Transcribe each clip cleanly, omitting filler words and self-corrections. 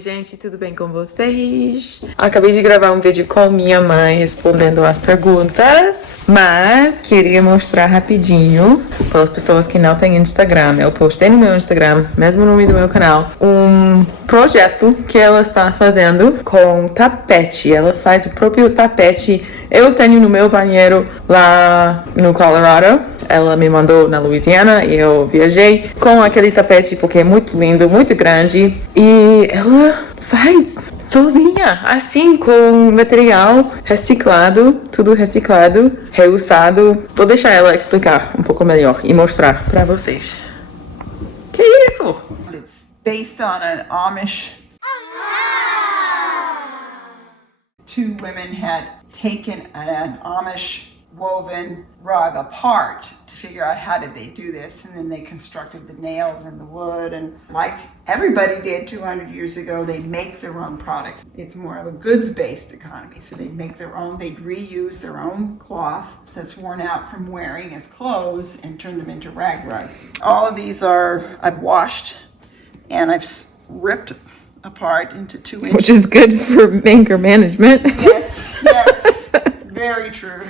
Oi gente, tudo bem com vocês? Acabei de gravar um vídeo com minha mãe respondendo as perguntas, mas queria mostrar rapidinho para as pessoas que não têm Instagram. Eu postei no meu Instagram, mesmo no nome do meu canal, um projeto que ela está fazendo com tapete. Ela faz o próprio tapete. Eu tenho no meu banheiro lá no Colorado. Ela me mandou na Louisiana e eu viajei com aquele tapete porque é muito lindo, muito grande. E ela faz sozinha, assim, com material reciclado, tudo reciclado, reusado. Vou deixar ela explicar um pouco melhor e mostrar pra vocês. Que isso? It's based on an Amish. Two women had taken an Amish woven rug apart to figure out how did they do this, and then they constructed the nails and the wood, and like everybody did 200 years ago, they make their own products. It's more of a goods-based economy, so they'd make their own, they'd reuse their own cloth that's worn out from wearing as clothes and turn them into rag rugs. All of these I've washed and I've ripped apart into 2 inches. Which is good for anger management. Yes, very true.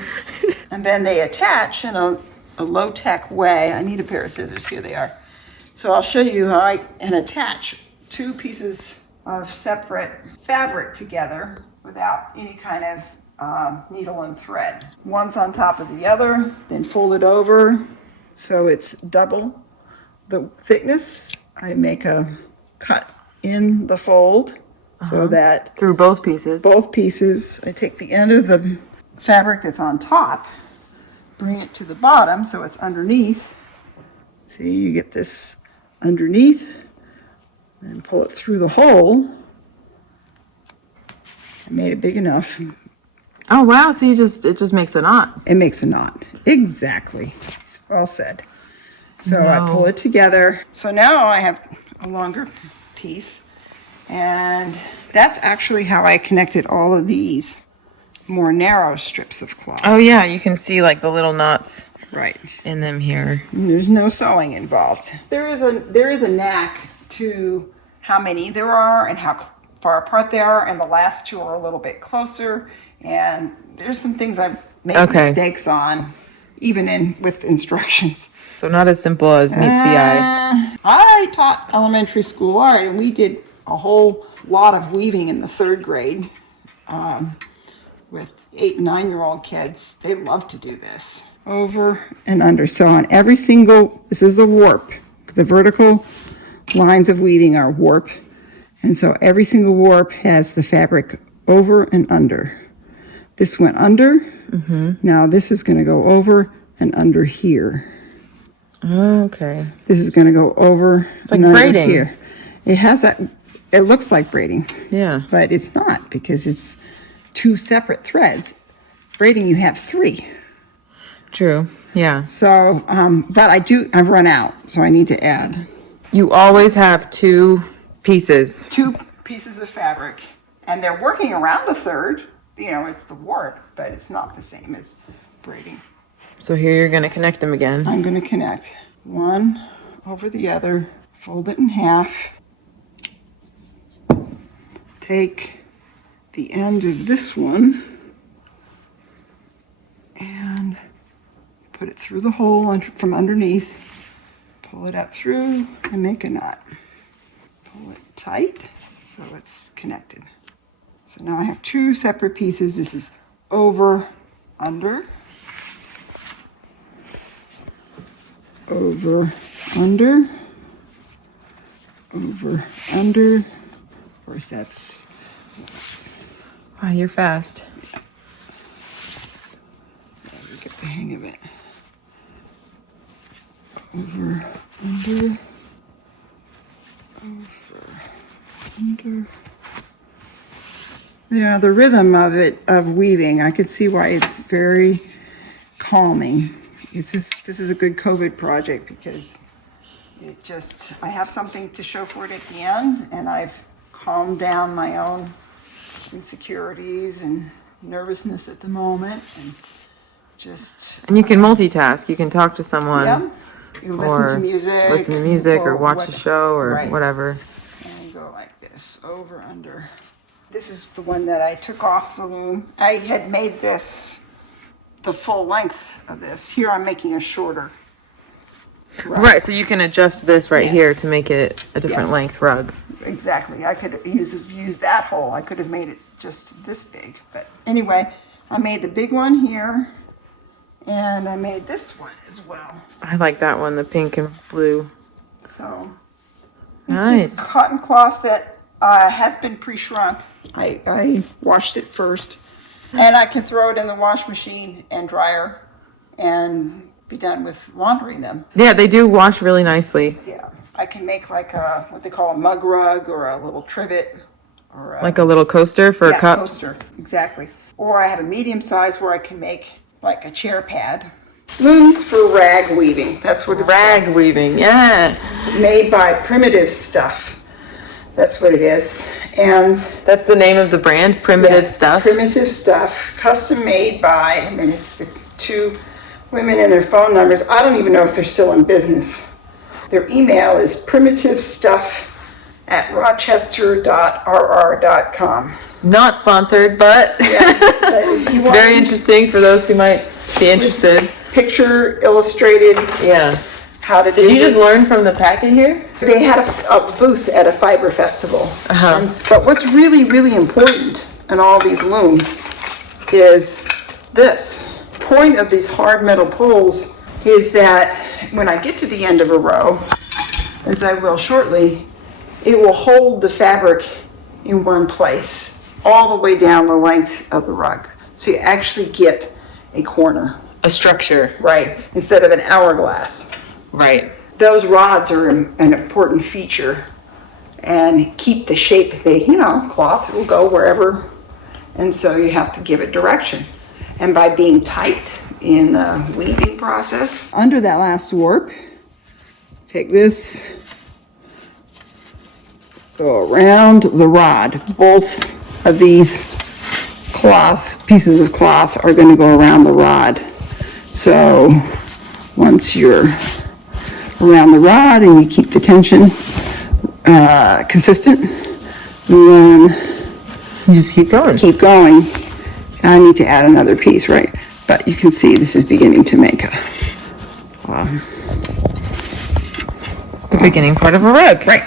And then they attach in a low-tech way. I need a pair of scissors. Here they are. So I'll show you how I can attach 2 pieces of separate fabric together without any kind of needle and thread. One's on top of the other, then fold it over so it's double the thickness. I make a cut in the fold so that Through both pieces. I take the end of the fabric that's on top, bring it to the bottom so it's underneath. See, you get this underneath, then pull it through the hole. I made it big enough. Oh wow, so it just makes a knot. It makes a knot. Exactly. It's well said. So I pull it together. So now I have a longer piece, and that's actually how I connected all of these more narrow strips of cloth. Oh yeah, you can see like the little knots Right. in them here. And there's no sewing involved. There is a knack to how many there are and how far apart they are, and the last 2 are a little bit closer. And there's some things I've made mistakes on, even with instructions. So not as simple as meets the eye. I taught elementary school art, and we did a whole lot of weaving in the 3rd grade with 8 and 9-year-old kids. They love to do this. Over and under. So on every single, this is the warp. The vertical lines of weaving are warp. And so every single warp has the fabric over and under. This went under. Mm-hmm. Now this is going to go over and under here. Okay. This is going to go over it's and like under braiding. Here. It has that. It looks like braiding. Yeah. But it's not, because it's 2 separate threads. Braiding, you have 3. True. Yeah. So, but I've run out, so I need to add. You always have 2 pieces. 2 pieces of fabric, and they're working around a 3rd. You know, it's the warp, but it's not the same as braiding. So here you're going to connect them again. I'm going to connect one over the other, fold it in half, take the end of this one and put it through the hole from underneath, pull it out through and make a knot. Pull it tight so it's connected. So now I have 2 separate pieces. This is over, under, over, under, over, under. Of course, that's... Wow, you're fast. Get the hang of it. Over, under, over, under. Yeah, the rhythm of it, of weaving, I could see why it's very calming. This is a good COVID project, because I have something to show for it at the end, and I've calmed down my own insecurities and nervousness at the moment, and And you can multitask. You can talk to someone. Yeah. You listen to music. Listen to music or watch a show or whatever. And go like this. this over under. This is the one that I took off the loom. I had made this the full length of this. Here I'm making a shorter. Right, so you can adjust this right Yes. here to make it a different Yes. length rug. Exactly. I could have used that hole. I could have made it just this big. But anyway, I made the big one here, and I made this one as well. I like that one, the pink and blue. So it's Nice. just cotton cloth that has been pre-shrunk. I washed it first, and I can throw it in the wash machine and dryer and be done with laundering them. Yeah, they do wash really nicely. Yeah, I can make like a what they call a mug rug or a little trivet or Like a little coaster for yeah, cups. coaster, exactly. Or I have a medium size where I can make like a chair pad. Looms for rag weaving. That's what it's Rag weaving, yeah. called. Made by Primitive Stuff. That's what it is. And That's the name of the brand, Primitive Stuff. Primitive Stuff, custom made by, and then it's the two women and their phone numbers. I don't even know if they're still in business. Their email is primitivestuff@rochester.rr.com. Not sponsored, but Yeah, but if you want very interesting for those who might be interested. picture illustrated Yeah. how to do Did you this. just learn from the packet here? They had a booth at a fiber festival. Uh-huh. But what's really, really important in all these looms is this. Point of these hard metal poles is that when I get to the end of a row, as I will shortly, it will hold the fabric in one place all the way down the length of the rug. So you actually get a corner, A structure. right, instead of an hourglass. Right. Those rods are an important feature and keep the shape. Cloth will go wherever, and so you have to give it direction. And by being tight in the weaving process. Under that last warp, take this, go around the rod. Both of these pieces of cloth are going to go around the rod. So once you're around the rod and you keep the tension consistent, then You just keep going. keep going. I need to add another piece, right? But you can see this is beginning to make The beginning part of a rug. right.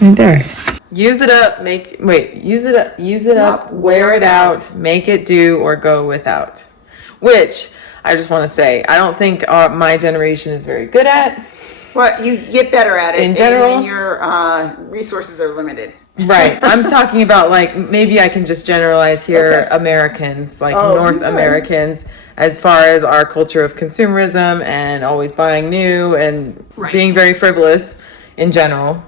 Right there. Use it up, use it up, wear it out, make it do or go without. Which, I just want to say, I don't think my generation is very good at. Well, you get better at it. In general? and your resources are limited. Right. I'm talking about maybe I can just generalize here, Okay. Americans, Oh, North okay. Americans, as far as our culture of consumerism and always buying new and Right. being very frivolous in general,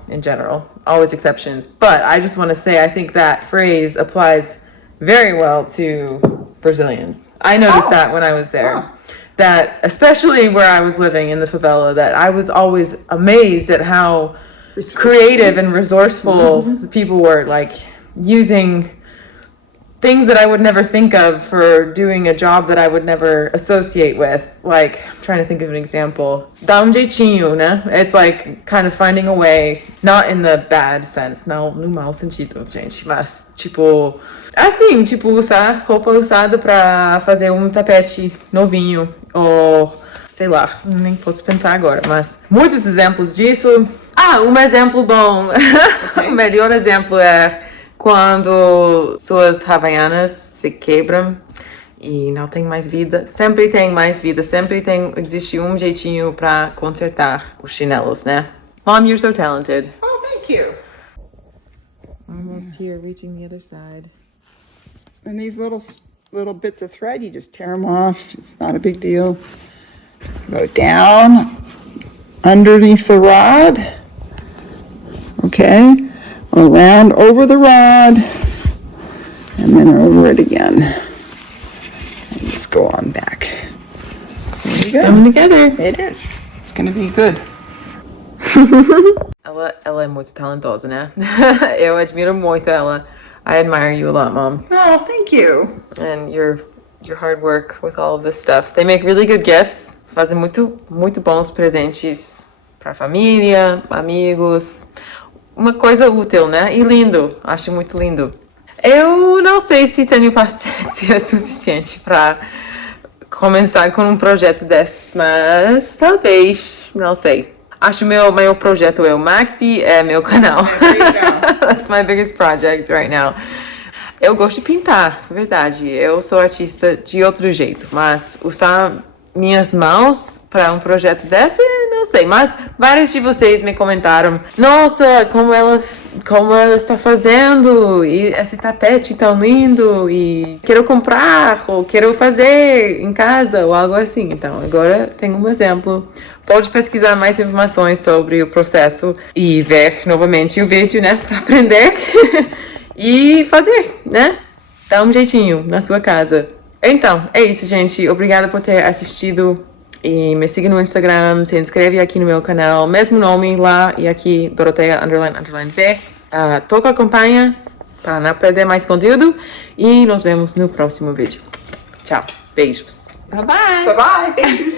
always exceptions. But I just want to say, I think that phrase applies very well to Brazilians. I noticed that when I was there. Huh. That especially where I was living in the favela, that I was always amazed at how creative and resourceful the people were, using things that I would never think of for doing a job that I would never associate with. I'm trying to think of an example. Dá jeitinho, né? It's kind of finding a way, not in the bad sense, não no mau sentido, gente, mas assim, usar roupa usada pra fazer tapete novinho, ou sei lá, nem posso pensar agora, mas muitos exemplos disso. Exemplo bom, o melhor exemplo é quando suas havaianas se quebram e não tem mais vida. Sempre tem mais vida, existe jeitinho pra consertar os chinelos, né? Mom, you're so talented. Oh, thank you. Almost here, reaching the other side. And these little bits of thread, you just tear them off. It's not a big deal. Go down underneath the rod. Okay. Around over the rod. And then over it again. And just go on back. There you go. Coming together. It is. It's going to be good. Ela é muito talentosa, né? Eu admiro muito ela. I admire you a lot, Mom. Oh, thank you. And your hard work with all of this stuff. They make really good gifts. Fazem muito bons presentes para família, amigos. uma coisa útil, né? E lindo, acho muito lindo. Eu não sei se tenho paciência suficiente para começar com um projeto desses, mas talvez, não sei. Acho meu maior projeto é o Maxi, é meu canal. That's my biggest project right now. Eu gosto de pintar, verdade. Eu sou artista de outro jeito, mas usar minhas mãos para um projeto desse, não sei. Mas vários de vocês me comentaram: nossa, como ela está fazendo, e esse tapete tão lindo, e quero comprar, ou quero fazer em casa, ou algo assim. Então, agora tem um exemplo. Pode pesquisar mais informações sobre o processo e ver novamente o vídeo, né, para aprender e fazer, né? Dá um jeitinho na sua casa. Então, é isso, gente. Obrigada por ter assistido e me siga no Instagram, se inscreve aqui no meu canal, mesmo nome lá e aqui, Doroteia__V. Toca a campanha para não perder mais conteúdo e nos vemos no próximo vídeo. Tchau, beijos. Bye bye. Bye bye, beijos.